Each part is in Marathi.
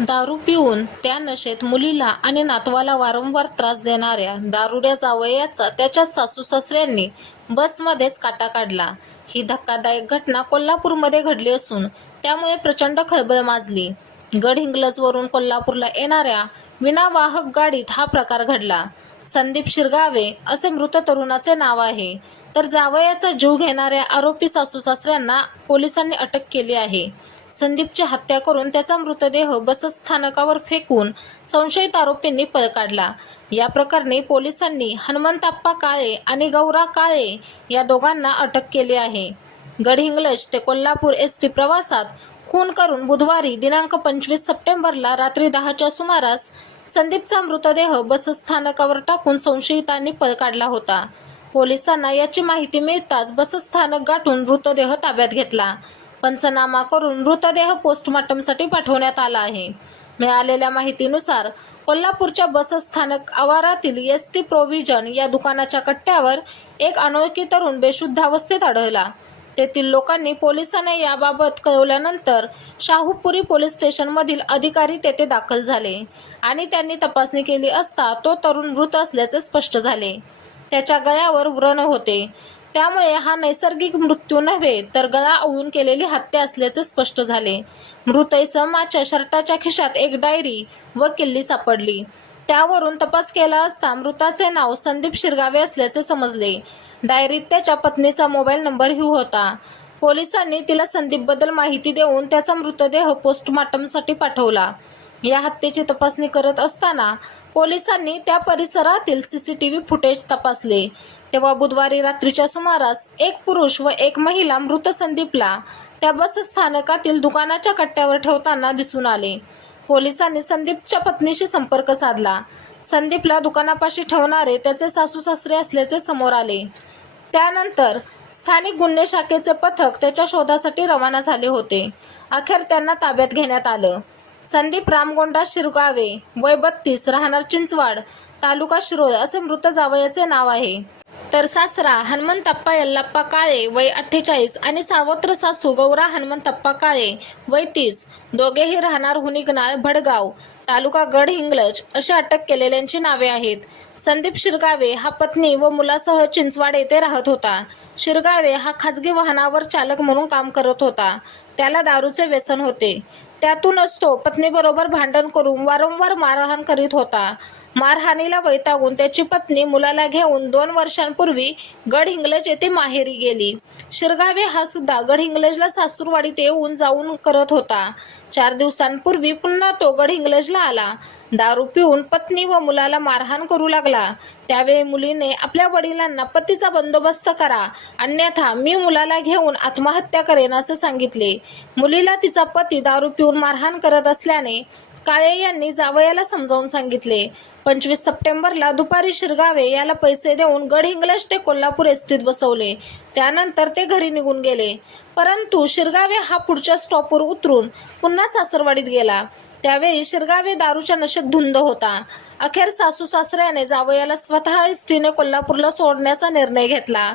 दारू पिऊन त्या नशेत मुलीला आणि नातवाला वारंवार त्रास देणाऱ्या दारुड्या जावयाचा त्याच्याच सासू-सासऱ्यांनी बसमध्येच काटा काढला. ही धक्कादायक घटना कोल्हापूरमध्ये घडली असून त्यामुळे प्रचंड खळबळ माजली. गडहिंग्लजवरून कोल्हापूरला येणाऱ्या विनावाहक गाडीत हा प्रकार घडला. संदीप शिरगावे असे मृत तरुणाचे नाव आहे. तर जावयाचा जीव घेणाऱ्या आरोपी सासू-सासऱ्यांना पोलिसांनी अटक केली आहे. संदीपची हत्या करून त्याचा मृतदेह बसस्थानकावर फेकून संशयित आरोपींनी पळ काढला. या प्रकरणी पोलिसांनी हनुमंतप्पा काळे आणि गौरा काळे या दोघांना अटक केली आहे. गडहिंग्लज ते कोल्हापूर एसटी प्रवासात खून करून बुधवारी दिनांक 25 सप्टेंबरला रात्री 10च्या सुमारास संदीपचा मृतदेह बसस्थानकावर टाकून संशयितांनी पळ काढला होता. पोलिसांना याची माहिती मिळताच बसस्थानक गाठून मृतदेह ताब्यात घेतला. पंचनामा करून मृतदेह पोस्टमॉर्टमसाठी पाठवण्यात आला आहे. मिळालेल्या माहितीनुसार कोल्हापूरच्या बसस्थानक आवारातील एसटी प्रोव्हिजन या दुकानाच्या कट्ट्यावर एक अनोळखी तरुण बेशुद्ध अवस्थेत आढळला. तेथील लोकांनी पोलिसांना याबाबत कळवल्यानंतर शाहूपुरी पोलीस स्टेशनमधील अधिकारी तेथे दाखल झाले आणि त्यांनी तपासणी केली असता तो तरुण मृत असल्याचे स्पष्ट झाले. त्याच्या गळ्यावर व्रण होते. त्यामुळे हा नैसर्गिक मृत्यू नव्हे तर गळा आवळून केलेली हत्या असल्याचे स्पष्ट झाले. मृत इसमाच्या शर्टाच्या खिशात एक डायरी व किल्ली सापडली. त्यावरून तपास केला असता मृताचे नाव संदीप शिरगावे असल्याचे समजले. डायरीत त्याच्या पत्नीचा मोबाईल नंबरही होता. पोलिसांनी तिला संदीपबद्दल माहिती देऊन त्याचा मृतदेह पोस्टमॉर्टमसाठी पाठवला. या हत्येची तपासणी करत असताना पोलिसांनी त्या परिसरातील सीसीटीव्ही फुटेज तपासले. तेव्हा बुधवारी रात्रीच्या सुमारास एक पुरुष व एक महिला मृत संदीपला त्या बसस्थानकातील दुकानाच्या कट्ट्यावर ठेवताना दिसून आले. पोलिसांनी संदीपच्या पत्नीशी संपर्क साधला. संदीपला दुकानापाशी ठेवणारे त्याचे सासू-सासरे असल्याचे समोर आले. त्यानंतर स्थानिक गुन्हे शाखेचे पथक त्याच्या शोधासाठी रवाना झाले होते. अखेर त्यांना ताब्यात घेण्यात आलं. संदीप रामगोंडा शिरगावे वय 32 राहणार चिंचवाड तालुका शिरोळ असे मृत जावयाचे नाव आहे. तर सासरा हनुमंतप्पा यल्लाप्पा काळे वय 48 आणि सावत्र सासू गौरा हनुमंतप्पा काळे वय 30 दोघेही राहणार हुनिगनाळ भडगाव तालुका गडहिंग्लज अशी अटक केलेल्यांची नावे आहेत. संदीप शिरगावे हा पत्नी व मुलासह चिंचवाड येथे राहत होता. शिरगावे हा खाजगी वाहनावर चालक म्हणून काम करत होता. त्याला दारूचे व्यसन होते. त्यातूनच तो पत्नीबरोबर भांडण करून वारंवार मारहाण करीत होता. मारहाणीला वैतागून त्याची पत्नी मुलाला घेऊन 2 वर्षांपूर्वी गडहिंग्लज येथे माहेरी गेली. शिरगावे हा सुद्धा गडहिंग्लजला सासूरवाडीत येऊन जाऊन करत होता. 4 दिवसांपूर्वी पुन्हा तो गडहिंग्लजला आला. दारू पिऊन पत्नी व मुलाला मारहाण करू लागला. त्यावेळी मुलीने आपल्या वडिलांना पतीचा बंदोबस्त करा अन्यथा मी मुलाला घेऊन आत्महत्या करेन असे सांगितले. मुलीला तिचा पती दारू पिऊन मारहाण करत असल्याने काळे यांनी जावयाला समजावून सांगितले. 25 सप्टेंबरला दुपारी शिरगावे याला पैसे देऊन गडहिंग्लज ते कोल्हापूर एसटीत बसवले. त्यानंतर ते घरी निघून गेले. परंतु शिरगावे हा पुढच्या स्टॉपवर उतरून पुन्हा सासरवाडीत गेला. त्यावेळी शिरगावे दारूच्या नशेत धुंद होता. अखेर सासू-सासऱ्याने जावयाला स्वतः एसटीने कोल्हापूरला सोडण्याचा निर्णय घेतला.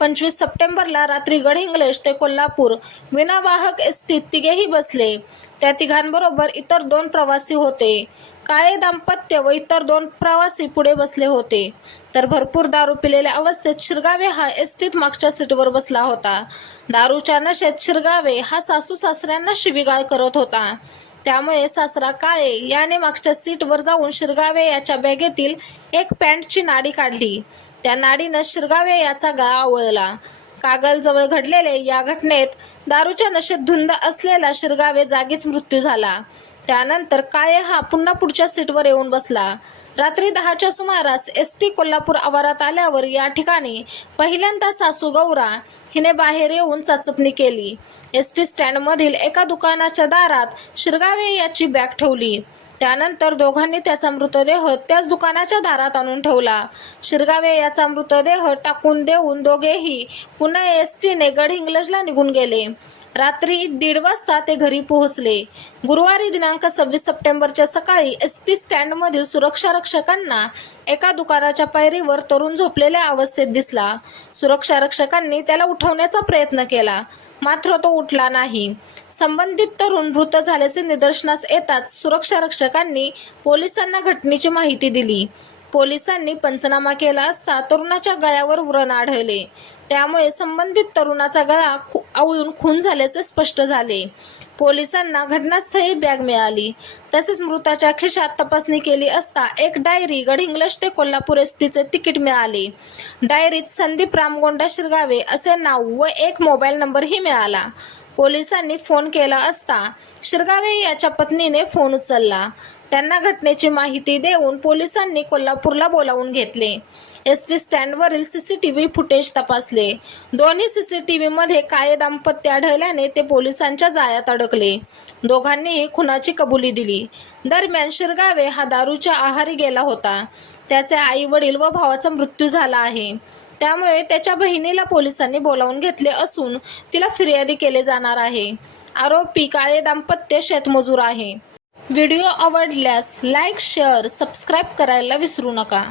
25 सप्टेंबरला रात्री गडहिंग्लज ते कोल्हापूर विनावाहक एसटीत तिघेही बसले. त्या तिघांबरोबर इतर 2 प्रवासी होते. काळे दाम्पत्य व इतर 2 प्रवासी पुढे बसले होते. तर भरपूर दारू पिलेल्या अवस्थेत शिरगावे हा एसटीत मागच्या सीटवर बसला होता. दारूच्या नशेत शिरगावे हा सासू-सासऱ्यांना शिवीगाळ करत होता. त्यामुळे सासरा काळे याने मागच्या सीटवर जाऊन शिरगावे याच्या बॅगेतील एक पॅन्टची नाडी काढली. त्या नाडीनं शिरगावे याचा गळा आवळला. कागलजवळ घडलेले या घटनेत दारूच्या नशेत धुंद असलेला शिरगावे जागीच मृत्यू झाला. त्यानंतर काळे हा पुन्हा पुढच्या सीटवर येऊन बसला. रात्री 10च्या सुमारास एसटी कोल्हापूर आवारात आल्यावर या ठिकाणी पहिल्यांदा सासू गौरा हिने बाहेर येऊन चाचपणी केली. एसटी स्टँडमधील एका दुकानाच्या दारात शिरगावे याची बॅग ठेवली. त्यानंतर दोघांनी त्याचा मृतदेह त्याच दुकानाच्या दारात आणून ठेवला. शिरगावे याचा मृतदेह टाकून देऊन दोघेही पुन्हा एसटीने गडहिंग्लजला निघून गेले. रात्री 1:30 वाजता ते घरी पोहोचले. गुरुवारी दिनांक 26 सप्टेंबरच्या सकाळी एसटी स्टँडमधील सुरक्षा रक्षकांना एका दुकानाच्या पायरीवर तरुण झोपलेल्या अवस्थेत दिसला. सुरक्षा रक्षकांनी त्याला उठवण्याचा प्रयत्न केला, मात्र तो उठला नाही. संबंधित तरुण मृत झाल्याचे निदर्शनास येताच सुरक्षा रक्षकांनी पोलिसांना घटनेची माहिती दिली. पोलिसांनी पंचनामा केला असता तरुणाच्या गळ्यावर व्रण आढळले. त्यामुळे संबंधित तरुणाचा गळा आवळून खून झाल्याचे स्पष्ट झाले. पोलिसांना घटनास्थळी बॅग मिळाली. तसेच मृताच्या खिशात तपासणी केली असता एक डायरी, गडहिंग्लज ते कोल्हापूर एसटीचे तिकीट मिळाले. डायरीत संदीप रामगोंडा शिरगावे असे नाव व एक मोबाईल नंबरही मिळाला. पोलिसांनी फोन केला असता शिरगावे याच्या पत्नीने फोन उचलला. त्यांना घटनेची माहिती देऊन पोलिसांनी कोल्हापूरला बोलावून घेतले. एसटी स्टँडवरील सीसीटीव्ही फुटेज तपासले. दोन्ही सीसीटीव्हीमध्ये काळे दाम्पत्य आढळल्याने ते पोलिसांच्या जाळ्यात अडकले. दोघांनीही खुनाची कबुली दिली. दरम्यान शिरगावे हा दारूच्या आहारी गेला होता. त्याचे आई वडील व भावाचा मृत्यू झाला आहे. त्यामुळे त्याच्या बहिणीला पोलिसांनी बोलावून घेतले असून तिला फिर्यादी केले जाणार आहे. आरोपी काळे दाम्पत्य शेतमजूर आहे. व्हिडिओ आवडल्यास लाईक, शेअर, सबस्क्राईब करायला विसरू नका.